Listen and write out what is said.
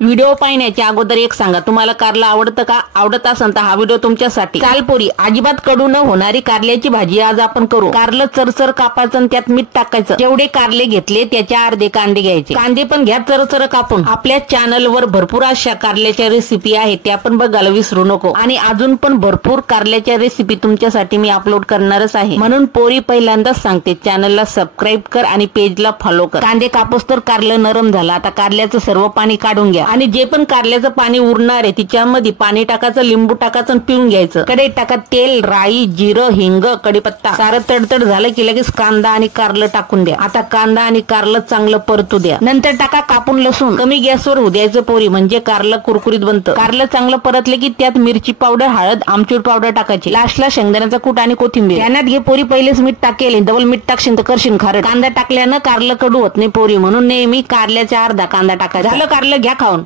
Video पाहण्याच्या अगोदर एक सांगा, तुम्हाला कारलं आवडतं का? आवडत असेल तर हा व्हिडिओ तुमच्यासाठी. चालपोरी अजिबात कडू न होणारी कारल्याची भाजी आज आपण करू. कारलं चरचर कापायचं आणि त्यात मीठ टाकायचं. जेवढे कारले घेतले त्याच्या अर्धे कांदे घ्यायचे. कांदे पण घ्या चरचर कापून. आपल्या चॅनलवर भरपूर अशा कारल्याच्या रेसिपी आहेत, त्या पण बघायला विसरू नको. आणि अजून पण भरपूर कारल्याच्या रेसिपी तुमच्यासाठी मी अपलोड करणारच आहे. म्हणून पोरी पहिल्यांदाच सांगते, चॅनलला सबस्क्राईब कर आणि पेजला फॉलो कर. कांदे कापूस तर कारलं नरम झालं. आता कारल्याचं सर्व पाणी काढून घ्या आणि जे पण कारल्याचं पाणी उरणार आहे तिच्यामध्ये पाणी टाकायचं, लिंबू टाकायचं आणि पिऊन घ्यायचं. कढईत टाका तेल, राई, जिरं, हिंग, कढीपत्ता. सारं तडतड झालं की लगेच कांदा आणि कारलं टाकून द्या. आता कांदा आणि कारलं चांगलं परतू द्या. नंतर टाका कापून लसूण. कमी गॅसवर होऊ द्यायचं पोरी, म्हणजे कारलं कुरकुरीत बनतं. कारलं चांगलं परतले की त्यात मिरची पावडर, हळद, आमचूर पावडर टाकायची. लास्टला शेंगदाण्याचा कूट आणि कोथिंबीर. ध्यानात घे पोरी, पहिलेच मीठ टाकेल, डबल मीठ टाकशील तर करशील खारट. कांदा टाकल्यानं कारलं कडू होत नाही पोरी, म्हणून नेहमी कारल्याचा अर्धा कांदा टाकायचा. झालं कारलं, घ्या खाऊन.